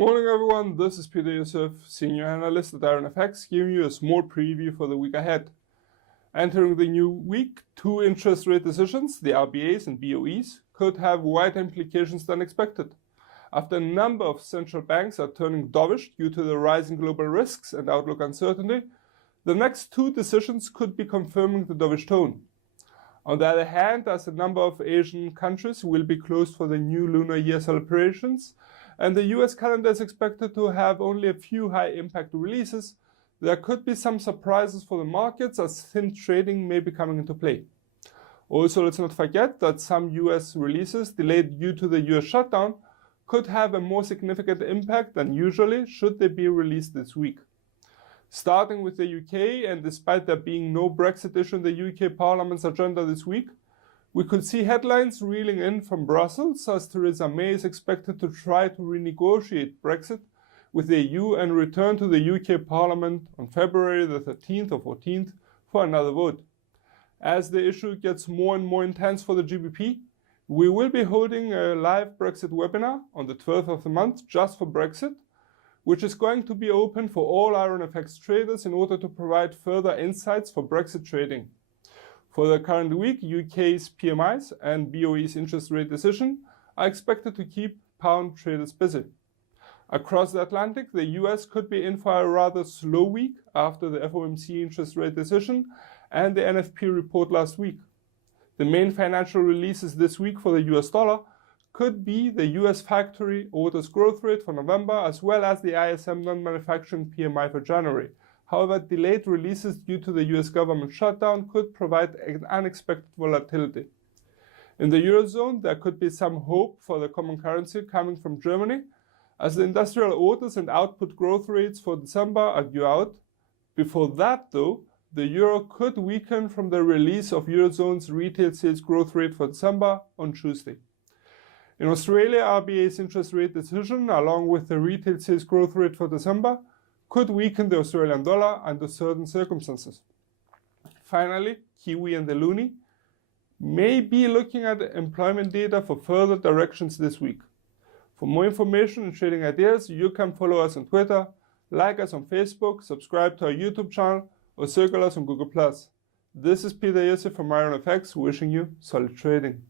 morning everyone, this is Peter Yusuf, Senior Analyst at IronFX, giving you a small preview for the week ahead. Entering the new week, two interest rate decisions, the RBA's and BoE's, could have wider implications than expected. After a number of central banks are turning dovish due to the rising global risks and outlook uncertainty, the next two decisions could be confirming the dovish tone. On the other hand, as a number of Asian countries will be closed for the new Lunar Year celebrations, and the US calendar is expected to have only a few high-impact releases, there could be some surprises for the markets as thin trading may be coming into play. Also, let's not forget that some US releases delayed due to the US shutdown could have a more significant impact than usually should they be released this week. Starting with the UK, and despite there being no Brexit issue in the UK Parliament's agenda this week, we could see headlines reeling in from Brussels as Theresa May is expected to try to renegotiate Brexit with the EU and return to the UK Parliament on February the 13th or 14th for another vote. As the issue gets more and more intense for the GBP, we will be holding a live Brexit webinar on the 12th of the month just for Brexit, which is going to be open for all IronFX traders in order to provide further insights for Brexit trading. For the current week, UK's PMIs and BoE's interest rate decision are expected to keep pound traders busy. Across the Atlantic, the US could be in for a rather slow week after the FOMC interest rate decision and the NFP report last week. The main financial releases this week for the US dollar could be the US factory orders growth rate for November as well as the ISM non-manufacturing PMI for January. However, delayed releases due to the US government shutdown could provide an unexpected volatility. In the Eurozone, there could be some hope for the common currency coming from Germany, as the industrial orders and output growth rates for December are due out. Before that, though, the euro could weaken from the release of Eurozone's retail sales growth rate for December on Tuesday. In Australia, RBA's interest rate decision, along with the retail sales growth rate for December, could weaken the Australian dollar under certain circumstances. Finally, Kiwi and the Loonie may be looking at employment data for further directions this week. For more information and trading ideas, you can follow us on Twitter, like us on Facebook, subscribe to our YouTube channel, or circle us on Google+. This is Peter Yusuf from IronFX wishing you solid trading.